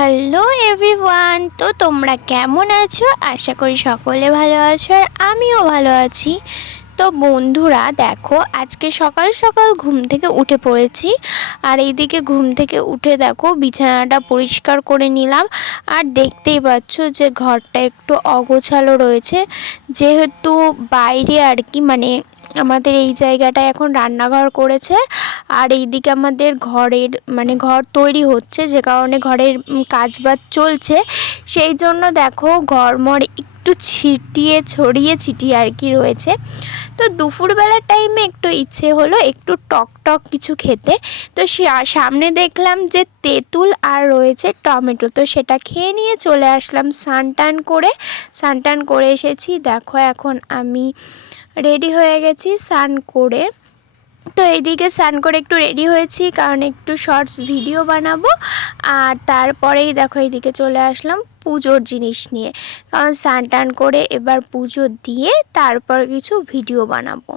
Hello everyone, তো তোমরা কেমন আছো? আশা করি সকলে ভালো আছো আর আমিও ভালো আছি। তো বন্ধুরা, দেখো, আজকে সকাল সকাল ঘুম থেকে উঠে পড়েছি। আর এইদিকে ঘুম থেকে উঠে দেখো, বিছানাটা পরিষ্কার করে নিলাম। আর দেখতেই পাচ্ছ যে ঘরটা একটু অগোছালো রয়েছে। যেহেতু বাইরে আর কি মানে আমাদের এই জায়গাটায় এখন রান্নাঘর করেছে। আর এইদিকে আমাদের ঘরের মানে ঘর তৈরি হচ্ছে যে কারণে ঘরের উম, কাজবাজ চলছে। সেই জন্য দেখো ঘরমর একটু ছিটিয়ে ছড়িয়ে ছিটিয়ে আর কি রয়েছে। তো দুপুরবেলার টাইমে একটু ইচ্ছে হলো একটু টক টক কিছু খেতে। তো সামনে দেখলাম যে তেঁতুল আর রয়েছে টমেটো। তো সেটা খেয়ে নিয়ে চলে আসলাম স্নান টান করে। স্নান টান করে এসেছি। দেখো এখন আমি রেডি হয়ে গেছি স্নান করে। তো এইদিকে স্নান করে একটু রেডি হয়েছি, কারণ একটু শর্টস ভিডিও বানাবো। আর তারপরেই দেখো এইদিকে চলে আসলাম পুজোর জিনিস নিয়ে। কারণ স্নান টান করে এবার পুজো দিয়ে তারপর কিছু ভিডিও বানাবো।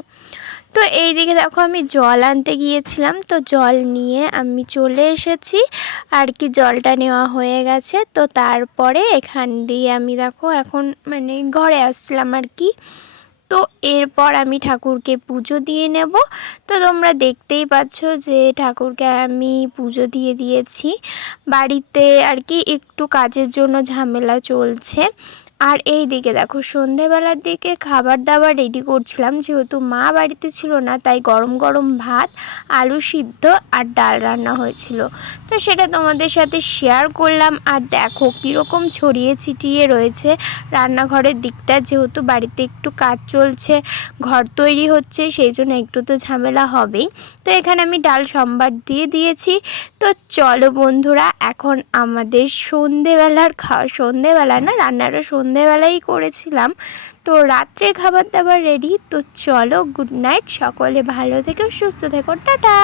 তো এইদিকে দেখো আমি জল আনতে গিয়েছিলাম, তো জল নিয়ে আমি চলে এসেছি। আর কি জলটা নেওয়া হয়ে গেছে, তো তারপরে এখান দিয়ে আমি দেখো এখন মানে ঘরে আসছিলাম আর কি। তো এরপর আমি ঠাকুরকে পুজো দিয়ে নেব। তো তোমরা দেখতেই পাচ্ছ যে ঠাকুরকে আমি পুজো দিয়ে দিয়েছি। বাড়িতে আর কি একটু কাজের জন্য ঝামেলা চলছে। আর এই দিকে দেখো, সন্ধেবেলার দিকে খাবার দাবার রেডি করছিলাম। যেহেতু মা বাড়িতে ছিল না, তাই গরম গরম ভাত, আলু সিদ্ধ আর ডাল রান্না হয়েছিল। তো সেটা তোমাদের সাথে শেয়ার করলাম। আর দেখো, কীরকম ছড়িয়ে ছিটিয়ে রয়েছে রান্নাঘরের দিকটা। যেহেতু বাড়িতে একটু কাজ চলছে, ঘর তৈরি হচ্ছে, সেই জন্য একটু তো ঝামেলা হবেই। তো এখানে আমি ডাল সম্বার দিয়ে দিয়েছি। তো চলো বন্ধুরা, এখন আমাদের সন্ধেবেলার খাওয়া সন্ধেবেলা না রান্নাটা সন্ধেবেলাই করেছিলাম। তো রাত্রে খাবার দাবার রেডি তো চলো গুড নাইট সকলে ভালো থেকো, সুস্থ থেকো, টাটা!